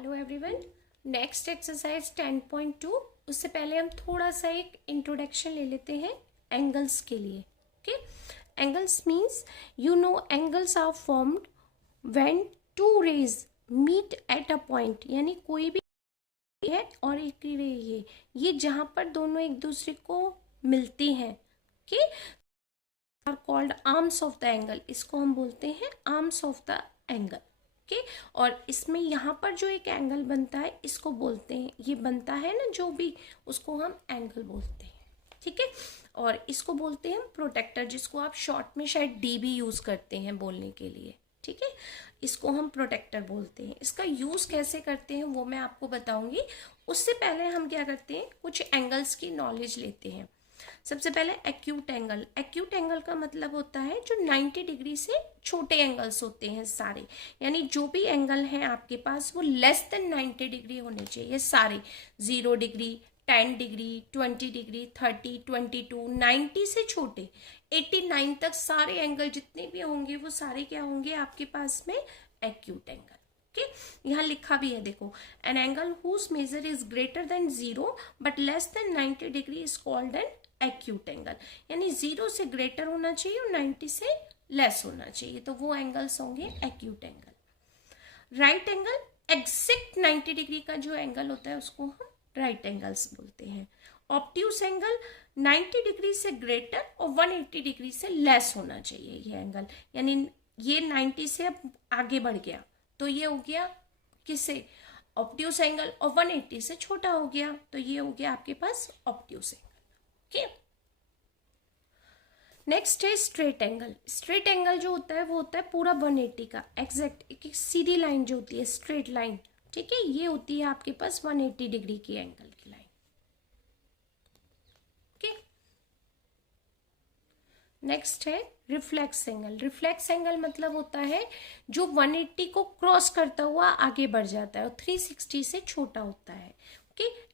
Hello everyone. Next exercise 10.2। उससे पहले हम थोड़ा सा एक इंट्रोडक्शन ले लेते हैं एंगल्स के लिए। Okay, angles means you know angles are formed when two rays meet at a point, यानी कोई भी है और एक रे ये जहां पर दोनों एक दूसरे को मिलती हैं, okay, are called arms of the angle. इसको हम बोलते हैं arms of the angle. Okay, और इसमें यहाँ पर जो एक एंगल बनता है इसको बोलते हैं, ये बनता है ना जो भी, उसको हम एंगल बोलते हैं। ठीक है, और इसको बोलते हैं प्रोटेक्टर, जिसको आप शॉर्ट में शायद डी भी यूज करते हैं बोलने के लिए। ठीक है, इसको हम प्रोटेक्टर बोलते हैं। इसका यूज कैसे करते हैं वो मैं आपको बताऊंगी। उससे पहले हम क्या करते हैं, कुछ एंगल्स की नॉलेज लेते हैं। सबसे पहले एक्यूट एंगल। एक्यूट एंगल का मतलब होता है जो 90 डिग्री से छोटे एंगल्स होते हैं सारे, यानी जो भी एंगल हैं आपके पास वो लेस देन 90 डिग्री होने चाहिए सारे। 0 डिग्री, 10 डिग्री, 20 डिग्री, 30, 22, 90 से छोटे 89 तक सारे एंगल जितने भी होंगे वो सारे क्या होंगे आपके पास में, एक्यूट एंगल। ओके, यहाँ लिखा भी है देखो, an angle whose measure is greater than 0 but less than 90 degree is called an acute angle, यानी 0 से ग्रेटर होना चाहिए और 90 से लेस होना चाहिए, तो वो एंगल्स होंगे acute angle. Right angle, exact 90 degree का जो एंगल होता है उसको हम राइट एंगल्स बोलते हैं। ऑब्ट्यूज एंगल 90 डिग्री से ग्रेटर और 180 डिग्री से लेस होना चाहिए ये एंगल, यानी ये 90 से अब आगे बढ़ गया तो ये हो गया किससे, ऑब्ट्यूज एंगल, और 180 से छोटा हो गया तो ये हो गया आपके पास ऑब्ट्यूज एंगल। ओके, नेक्स्ट है स्ट्रेट एंगल। स्ट्रेट एंगल जो होता है वो होता है पूरा 180 का, एग्जैक्ट एक सीधी लाइन जो होती है, स्ट्रेट लाइन। ठीक है, ये होती है आपके पास 180 डिग्री की एंगल की लाइन। ओके, नेक्स्ट है रिफ्लेक्स एंगल। रिफ्लेक्स एंगल मतलब होता है जो 180 को क्रॉस करता हुआ आगे बढ़ जाता है और 360 से छोटा होता है।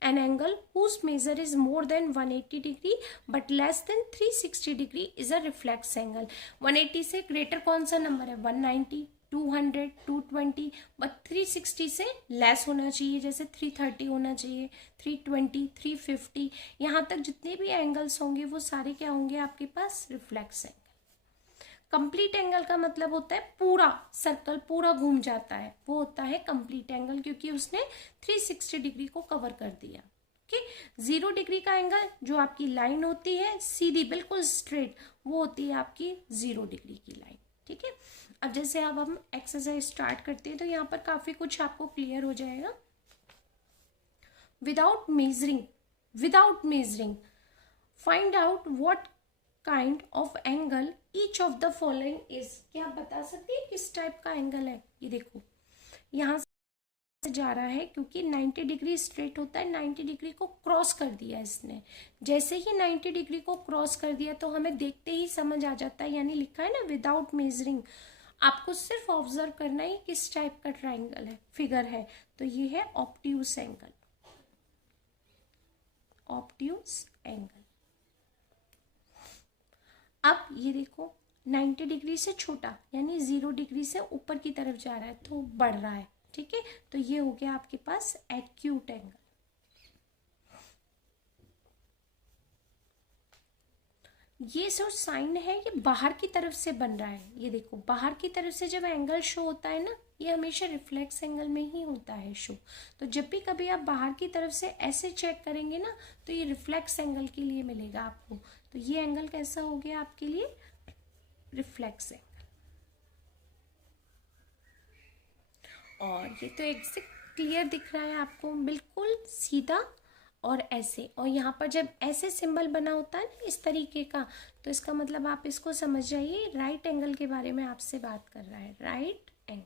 An angle whose measure is more than 180 degree but less than 360 degree is a reflex angle. 180 से ग्रेटर कौन सा नंबर है, 190, 200, 220, बट 360 से लेस होना चाहिए, जैसे 330 होना चाहिए, 320, 350, यहाँ तक जितने भी एंगल्स होंगे वो सारे क्या होंगे आपके पास, रिफ्लेक्स एंगल। कंप्लीट एंगल का मतलब होता है पूरा सर्कल पूरा घूम जाता है, वो होता है कंप्लीट एंगल, क्योंकि उसने 360 डिग्री को कवर कर दिया। ओके, 0 डिग्री का एंगल जो आपकी लाइन होती है सीधी बिल्कुल स्ट्रेट, वो होती है आपकी 0 डिग्री की लाइन। ठीक है, अब जैसे अब हम एक्सरसाइज स्टार्ट करते हैं तो यहाँ पर काफी कुछ आपको क्लियर हो जाएगा। Without measuring find out what kind of angle each of the following is. क्या आप बता सकते हैं किस टाइप का एंगल है, ये देखो यहां से जा रहा है क्योंकि 90 डिग्री स्ट्रेट होता है, 90 डिग्री को क्रॉस कर दिया इसने। जैसे ही 90 डिग्री को क्रॉस कर दिया तो हमें देखते ही समझ आ जाता है, यानी लिखा है ना विदाउट मेजरिंग, आपको सिर्फ ऑब्जर्व करना ही किस टाइप का ट्राइंगल है, फिगर है, तो ये है ऑब्ट्यूज एंगल। Obtuse angle. अब ये देखो 90 डिग्री से छोटा यानी 0 डिग्री से ऊपर की तरफ जा रहा है तो बढ़ रहा है। ठीक है, तो ये हो गया आपके पास एक्यूट एंगल। ये जो साइन है ये बाहर की तरफ से बन रहा है, ये देखो बाहर की तरफ से जब एंगल शो होता है ना, ये हमेशा रिफ्लेक्स एंगल में ही होता है शो। तो जब भी कभी आप बाहर की तरफ से ऐसे चेक करेंगे ना तो ये रिफ्लेक्स एंगल के लिए मिलेगा आपको। तो ये एंगल कैसा हो गया आपके लिए, रिफ्लेक्स एंगल। और ये तो एग्जैक्ट क्लियर दिख रहा है आपको, बिल्कुल सीधा और ऐसे, और यहाँ पर जब ऐसे सिंबल बना होता है ना इस तरीके का, तो इसका मतलब आप इसको समझ जाइए राइट एंगल के बारे में आपसे बात कर रहा है, राइट एंगल।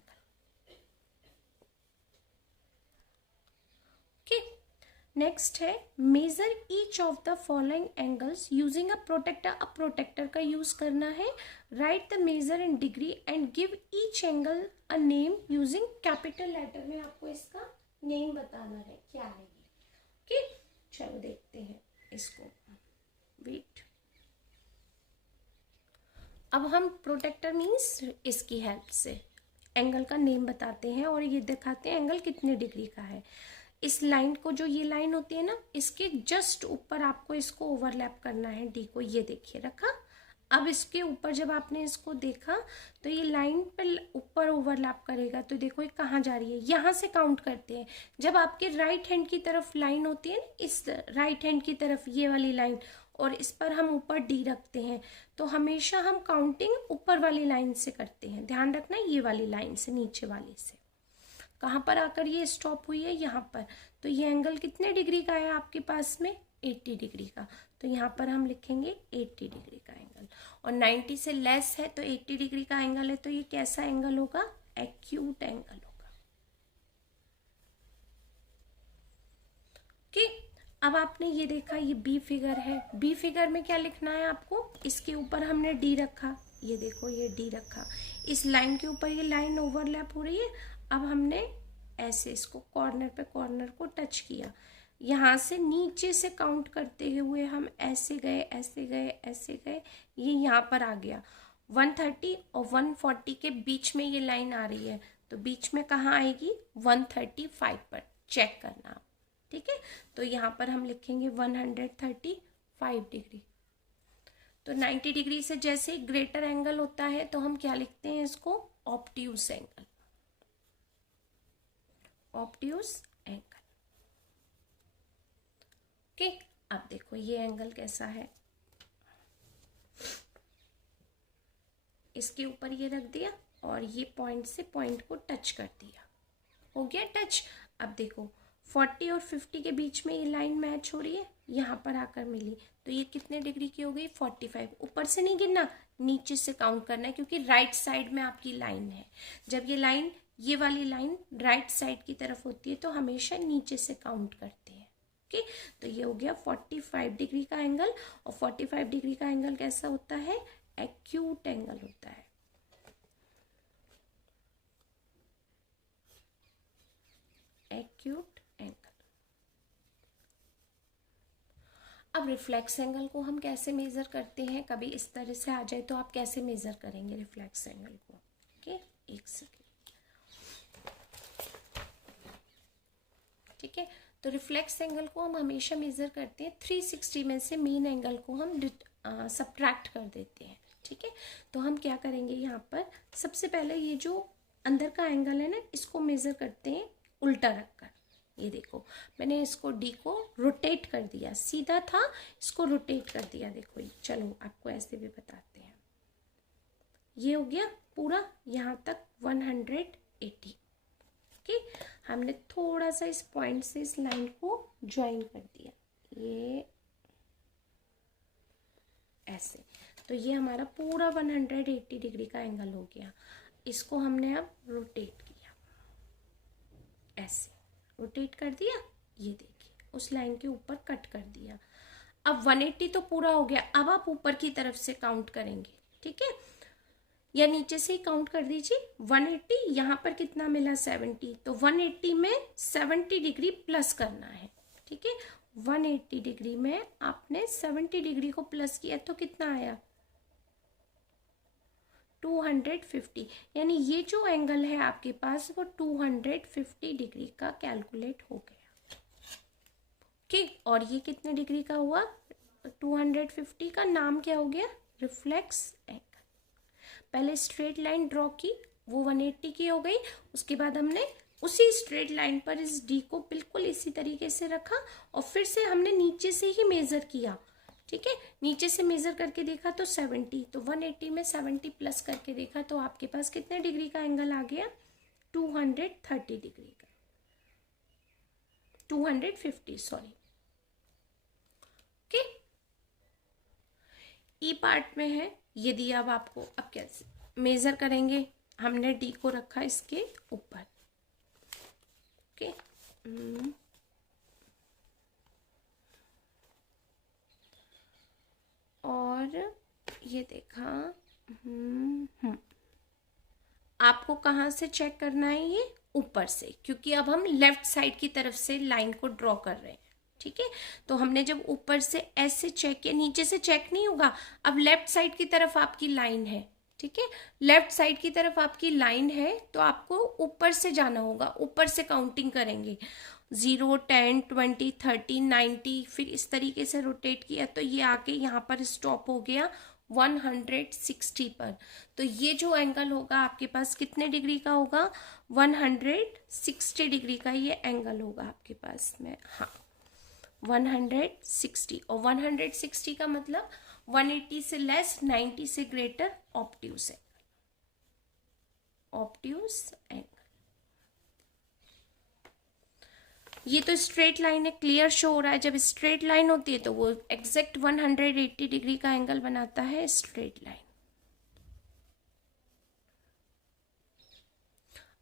ओके, नेक्स्ट है measure each of the following angles using a protractor. अब प्रोटेक्टर का यूज करना है, write the measure in degree and give each angle a name using capital letter में आपको इसका नेम बताना है, क्या है ये। ओके, चलो देखते हैं इसको, वेट। अब हम प्रोटेक्टर मीन्स इसकी हेल्प से एंगल का नेम बताते हैं और ये दिखाते हैं एंगल कितने डिग्री का है। इस लाइन को, जो ये लाइन होती है ना, इसके जस्ट ऊपर आपको इसको ओवरलैप करना है डी को। ये देखिए रखा। अब इसके ऊपर जब आपने इसको देखा तो ये लाइन पर ऊपर ओवरलैप करेगा, तो देखो ये कहाँ जा रही है, यहाँ से काउंट करते हैं। जब आपके राइट हैंड की तरफ लाइन होती है ना, इस राइट हैंड की तरफ ये वाली लाइन, और इस पर हम ऊपर डी रखते हैं, तो हमेशा हम काउंटिंग ऊपर वाली लाइन से करते हैं। ध्यान रखना, ये वाली लाइन से, नीचे वाली से। कहाँ पर आकर ये स्टॉप हुई है, यहाँ पर। तो ये एंगल कितने डिग्री का है आपके पास में, 80 डिग्री का। तो यहाँ पर हम लिखेंगे 80 डिग्री का एंगल। और 90 से लेस है तो 80 डिग्री का एंगल है, तो ये कैसा एंगल होगा, एक्यूट एंगल होगा। ओके, अब आपने ये देखा, ये बी फिगर है। बी फिगर में क्या लिखना है आपको, इसके ऊपर हमने डी रखा, ये देखो ये डी रखा, इस लाइन के ऊपर ये लाइन ओवरलैप हो रही है। अब हमने ऐसे इसको कॉर्नर पे कॉर्नर को टच किया, यहाँ से नीचे से काउंट करते हुए हम ऐसे गए ऐसे गए ऐसे गए, ये यहाँ पर आ गया। 130 और 140 के बीच में ये लाइन आ रही है, तो बीच में कहाँ आएगी, 135 पर। चेक करना आप, ठीक है। तो यहाँ पर हम लिखेंगे 135 डिग्री। तो 90 डिग्री से जैसे ग्रेटर एंगल होता है तो हम क्या लिखते हैं इसको, obtuse angle. Obtuse angle. Okay, अब देखो ये एंगल कैसा है, इसके ऊपर ये रख दिया और ये पॉइंट से पॉइंट को टच कर दिया, हो गया टच। अब देखो 40 और 50 के बीच में ये लाइन मैच हो रही है, यहाँ पर आकर मिली, तो ये कितने डिग्री की हो गई, 45। ऊपर से नहीं गिनना, नीचे से काउंट करना है, क्योंकि राइट साइड में आपकी लाइन है। जब ये लाइन, ये वाली लाइन राइट साइड की तरफ होती है तो हमेशा नीचे से काउंट करते हैं। ओके, तो ये हो गया 45 डिग्री का एंगल। और 45 डिग्री का एंगल कैसा होता है, एक्यूट एंगल होता है। Acute angle. अब रिफ्लेक्स एंगल को हम कैसे मेजर करते हैं, कभी इस तरह से आ जाए तो आप कैसे मेजर करेंगे रिफ्लेक्स एंगल को। ओके, एक सेकेंड, ठीक है। तो रिफ्लेक्स एंगल को हम हमेशा मेजर करते हैं 360 में से मेन एंगल को हम सब्ट्रैक्ट कर देते हैं, ठीक है। तो हम क्या करेंगे, यहाँ पर सबसे पहले ये जो अंदर का एंगल है ना, इसको मेजर करते हैं उल्टा रखकर। ये देखो मैंने इसको डी को रोटेट कर दिया, सीधा था इसको रोटेट कर दिया। देखो चलो आपको ऐसे भी बताते हैं। ये हो गया पूरा यहाँ तक 180। ओके, हमने थोड़ा सा इस पॉइंट से इस लाइन को ज्वाइन कर दिया, ये ऐसे। तो ये हमारा पूरा 180 डिग्री का एंगल हो गया। इसको हमने अब रोटेट किया, ऐसे रोटेट कर दिया, ये देखिए उस लाइन के ऊपर कट कर दिया। अब 180 तो पूरा हो गया। अब आप ऊपर की तरफ से काउंट करेंगे, ठीक है, या नीचे से ही काउंट कर दीजिए। 180, यहाँ पर कितना मिला, 70, तो 180 में 70 डिग्री प्लस करना है, ठीक है। 180 डिग्री में आपने 70 डिग्री को प्लस किया तो कितना आया, 250। यानी ये जो एंगल है आपके पास वो 250 डिग्री का कैलकुलेट हो गया, ठीक। और ये कितने डिग्री का हुआ, 250 का नाम क्या हो गया, रिफ्लेक्स एंगल। पहले स्ट्रेट लाइन ड्रॉ की, वो 180 की हो गई। उसके बाद हमने उसी स्ट्रेट लाइन पर इस डी को बिल्कुल इसी तरीके से रखा और फिर से हमने नीचे से ही मेजर किया, ठीक है। नीचे से मेजर करके देखा तो 70, तो 180 में 70 प्लस करके देखा तो आपके पास कितने डिग्री का एंगल आ गया, 230 डिग्री का, 250 सॉरी। ओके, ई पार्ट में है ये दिया। अब आपको अब कैसे मेजर करेंगे, हमने डी को रखा इसके ऊपर, ओके। और ये देखा, आपको कहाँ से चेक करना है, ये ऊपर से, क्योंकि अब हम लेफ्ट साइड की तरफ से लाइन को ड्रॉ कर रहे हैं, ठीक है। तो हमने जब ऊपर से ऐसे चेक किया, नीचे से चेक नहीं होगा, अब लेफ्ट साइड की तरफ आपकी लाइन है, ठीक है। लेफ्ट साइड की तरफ आपकी लाइन है तो आपको ऊपर से जाना होगा, ऊपर से काउंटिंग करेंगे 0, 10, 20, 30, 90, फिर इस तरीके से रोटेट किया तो ये आके यहाँ पर स्टॉप हो गया 160 पर। तो ये जो एंगल होगा आपके पास कितने डिग्री का होगा, 160 डिग्री का ये एंगल होगा आपके पास में। हाँ 160, और 160 का मतलब 180 से लेस, 90 से ग्रेटर, ऑब्ट्यूज है, ऑब्ट्यूज एंगल। ये तो स्ट्रेट लाइन है, क्लियर शो हो रहा है। जब स्ट्रेट लाइन होती है तो वो एग्जैक्ट 180 डिग्री का एंगल बनाता है स्ट्रेट लाइन।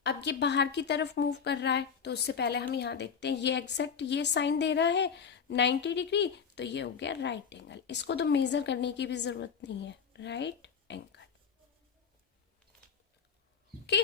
अब ये बाहर की तरफ मूव कर रहा है तो उससे पहले हम यहाँ देखते हैं, ये एग्जैक्ट ये साइन दे रहा है 90 डिग्री, तो ये हो गया राइट एंगल। इसको तो मेजर करने की भी जरूरत नहीं है, राइट एंगल। ओके,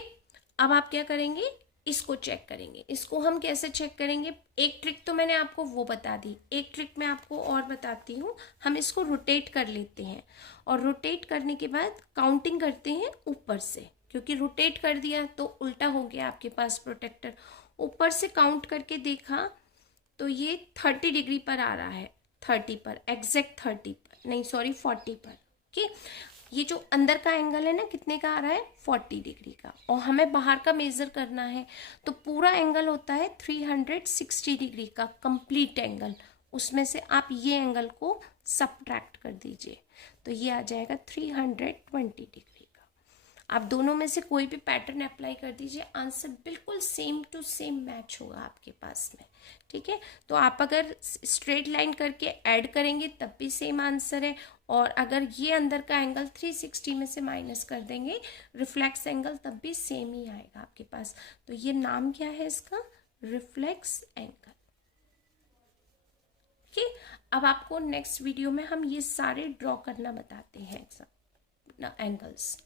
अब आप क्या करेंगे, इसको चेक करेंगे। इसको हम कैसे चेक करेंगे, एक ट्रिक तो मैंने आपको वो बता दी, एक ट्रिक मैं आपको और बताती हूँ। हम इसको रोटेट कर लेते हैं और रोटेट करने के बाद काउंटिंग करते हैं ऊपर से, क्योंकि रोटेट कर दिया तो उल्टा हो गया आपके पास प्रोटेक्टर। ऊपर से काउंट करके देखा तो ये 30 डिग्री पर आ रहा है, 30 पर, एग्जैक्ट 30 पर नहीं, सॉरी 40 पर। ओके, ये जो अंदर का एंगल है ना कितने का आ रहा है, 40 डिग्री का, और हमें बाहर का मेजर करना है तो पूरा एंगल होता है 360 डिग्री का कंप्लीट एंगल। उसमें से आप ये एंगल को सब्ट्रैक्ट कर दीजिए तो ये आ जाएगा 320 डिग्री का। आप दोनों में से कोई भी पैटर्न अप्लाई कर दीजिए, आंसर बिल्कुल सेम टू सेम मैच होगा आपके पास में। ठीक है, तो आप अगर स्ट्रेट लाइन करके ऐड करेंगे तब भी सेम आंसर है, और अगर ये अंदर का एंगल 360 में से माइनस कर देंगे रिफ्लेक्स एंगल, तब भी सेम ही आएगा आपके पास। तो ये नाम क्या है इसका, रिफ्लेक्स एंगल। ठीक, अब आपको नेक्स्ट वीडियो में हम ये सारे ड्रॉ करना बताते हैं एंगल्स।